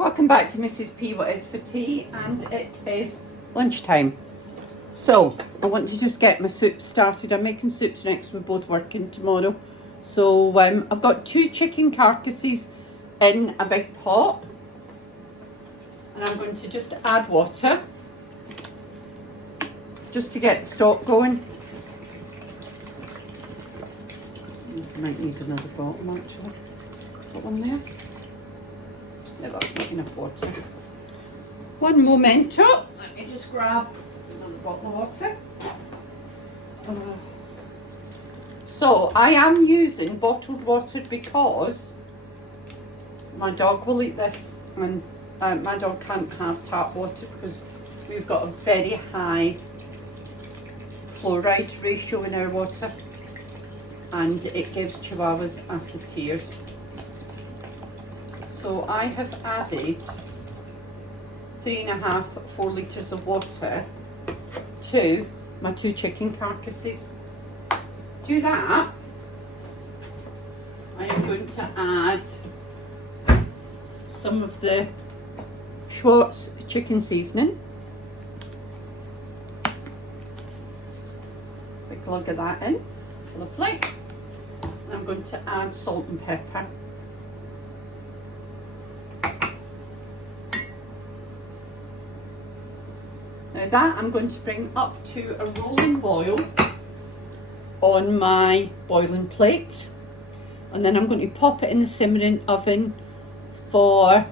Welcome back to Mrs. P What Is for Tea, and it is lunchtime. So I want to just get my soup started. I'm making soups next, we're both working tomorrow. So I've got 2 chicken carcasses in a big pot, and I'm going to just add water just to get the stock going. Might need another bottle actually. Got one there. Yeah, that's not enough water. One momento. Let me just grab another bottle of water. So I am using bottled water because my dog will eat this, and my dog can't have tap water because we've got a very high fluoride ratio in our water, and it gives chihuahuas acid tears. So I have added 3.5-4 litres of water to my 2 chicken carcasses. Do that. I am going to add some of the Schwartz chicken seasoning. Big glug of that in. Lovely. And I'm going to add salt and pepper. Now that I'm going to bring up to a rolling boil on my boiling plate, and then I'm going to pop it in the simmering oven for,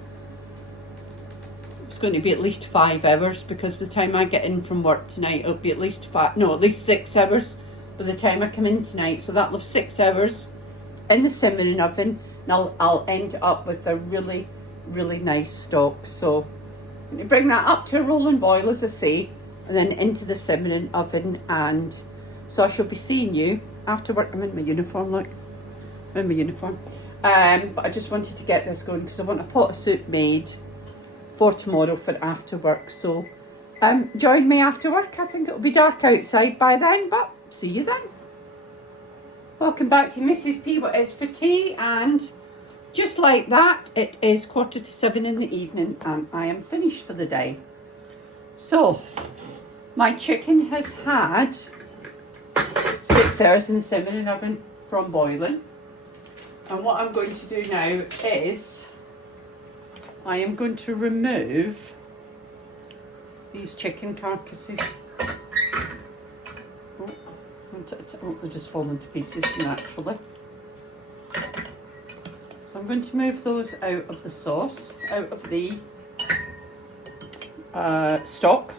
it's going to be at least 5 hours, because by the time I get in from work tonight it'll be at least 6 hours by the time I come in tonight. So that'll have 6 hours in the simmering oven, and I'll end up with a really nice stock. So I'm going to bring that up to a rolling boil, as I say, and then into the simmering oven. And so I shall be seeing you after work. I'm in my uniform, look. I'm in my uniform. But I just wanted to get this going because I want a pot of soup made for tomorrow for after work. So join me after work. I think it'll be dark outside by then, but see you then. Welcome back to Mrs. P What Is for Tea, and just like that, it is 6:45 in the evening and I am finished for the day. So my chicken has had 6 hours in the simmering oven from boiling, and what I'm going to do now is I am going to remove these chicken carcasses. Oh, they're just falling to pieces naturally. So I'm going to move those out of the sauce, out of the stock.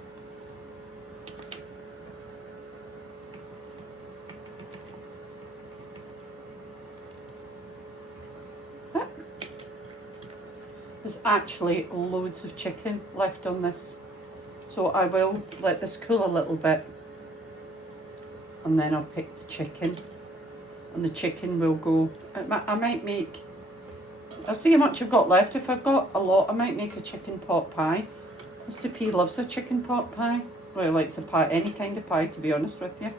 There's actually loads of chicken left on this, so I will let this cool a little bit, and then I'll pick the chicken, and the chicken will go, I might make, I'll see how much I've got left. If I've got a lot, I might make a chicken pot pie. Mr. P loves a chicken pot pie. Well, he likes a pie, any kind of pie, to be honest with you.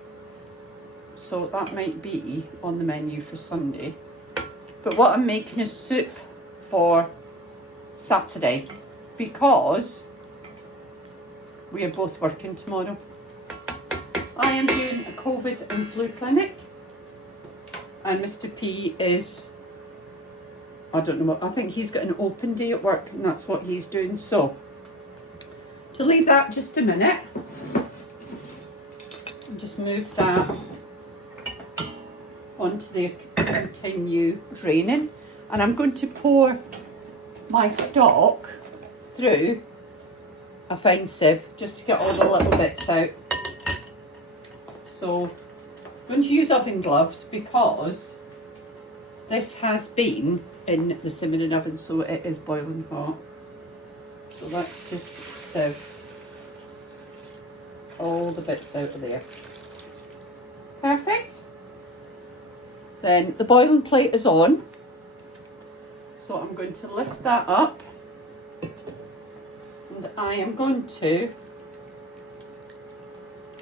So that might be on the menu for Sunday. But what I'm making is soup for Saturday, because we are both working tomorrow. I am doing a COVID and flu clinic, and Mr. P is, I don't know what, I think he's got an open day at work, and that's what he's doing. So to leave that just a minute, and just move that onto the continue draining, and I'm going to pour my stock through a fine sieve just to get all the little bits out. So I'm going to use oven gloves because this has been in the simmering oven, so it is boiling hot. So let's just sieve all the bits out of there. Perfect. Then the boiling plate is on, so I'm going to lift that up, and I am going to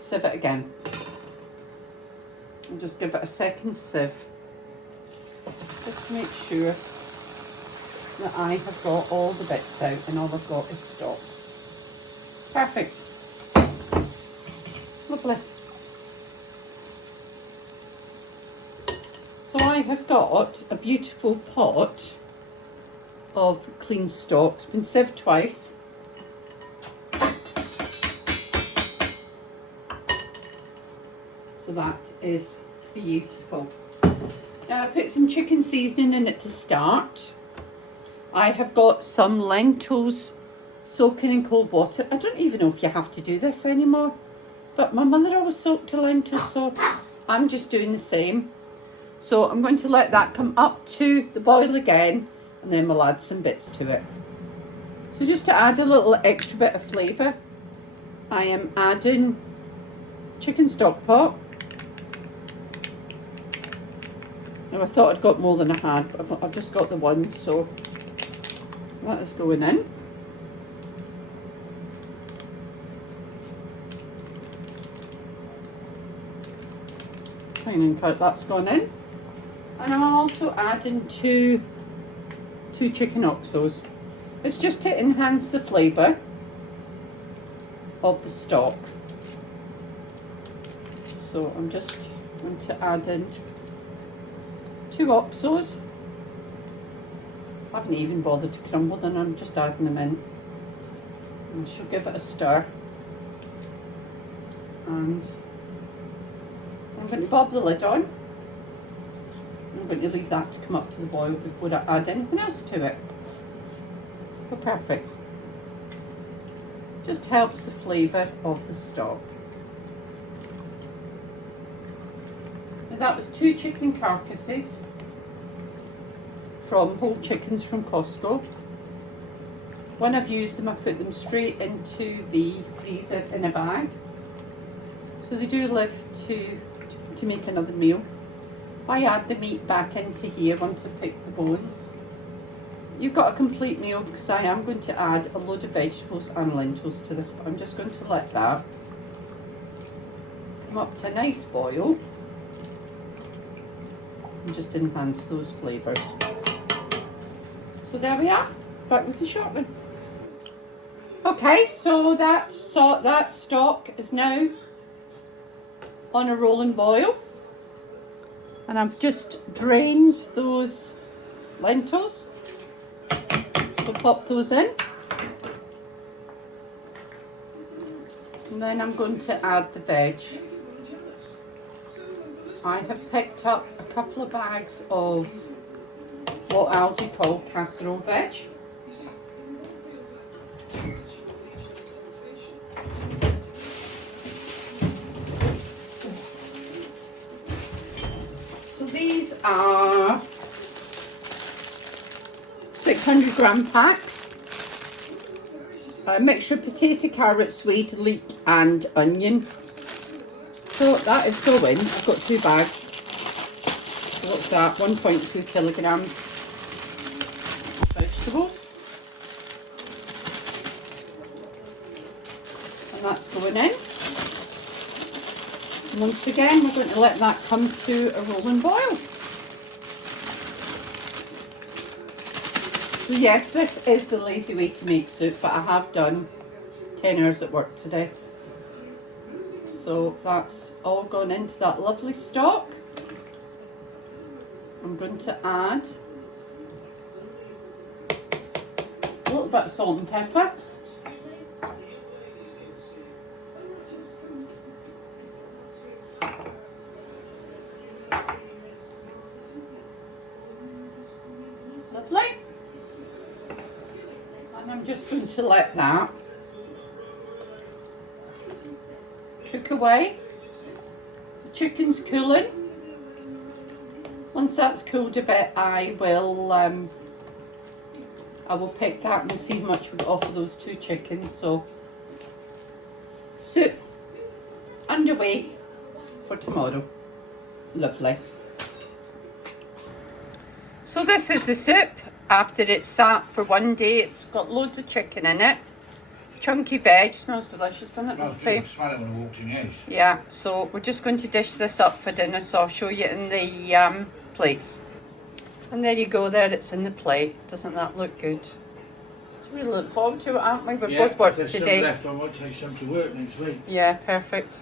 sieve it again. And just give it a second sieve, just to make sure that I have got all the bits out and all I've got is stock. Perfect. Lovely. So I have got a beautiful pot of clean stock. It's been sieved twice. So that is beautiful. Now I put some chicken seasoning in it to start. I have got some lentils soaking in cold water. I don't even know if you have to do this anymore, but my mother always soaked her lentils, so I'm just doing the same. So I'm going to let that come up to the boil again, and then we'll add some bits to it. So just to add a little extra bit of flavour, I am adding chicken stock pot. Now I thought I'd got more than I had, but I've just got the one, so that is going in. Clean and cut, that's gone in. And I'm also adding two chicken oxos. It's just to enhance the flavour of the stock. So I'm just going to add in 2 oxos. I haven't even bothered to crumble them, I'm just adding them in. And I shall give it a stir. And I'm going to bob the lid on. I'm going to leave that to come up to the boil before I add anything else to it. Oh, perfect. Just helps the flavour of the stock. Now that was 2 chicken carcasses from whole chickens from Costco. When I've used them, I put them straight into the freezer in a bag. So they do live to make another meal. I add the meat back into here once I've picked the bones. You've got a complete meal because I am going to add a load of vegetables and lentils to this, but I'm just going to let that come up to a nice boil and just enhance those flavours. So there we are, back with the short one. Okay, so that stock is now on a rolling boil. And I've just drained those lentils. So pop those in. And then I'm going to add the veg. I have picked up a couple of bags of what Aldi call casserole veg. These are 600 gram packs. A mixture of potato, carrot, sweet, leek and onion. So that is going. I've got 2 bags. So what's that? 1.2 kilograms of vegetables. And that's going in. Once again, we're going to let that come to a rolling boil. So yes, this is the lazy way to make soup, but I have done 10 hours at work today. So that's all gone into that lovely stock. I'm going to add a little bit of salt and pepper. Lovely. And I'm just going to let that cook away. The chicken's cooling. Once that's cooled a bit, I will pick that and see how much we got off of those 2 chickens. So soup underway for tomorrow. Lovely. So this is the soup after it's sat for 1 day. It's got loads of chicken in it. Chunky veg. Smells delicious, doesn't it? I smell it when I walked in the house. Yeah, so we're just going to dish this up for dinner, so I'll show you in the plates. And there you go, there it's in the plate. Doesn't that look good? Really look forward to it, aren't we? We're both working if there's today. some left, I might take some to work next week. Yeah, perfect.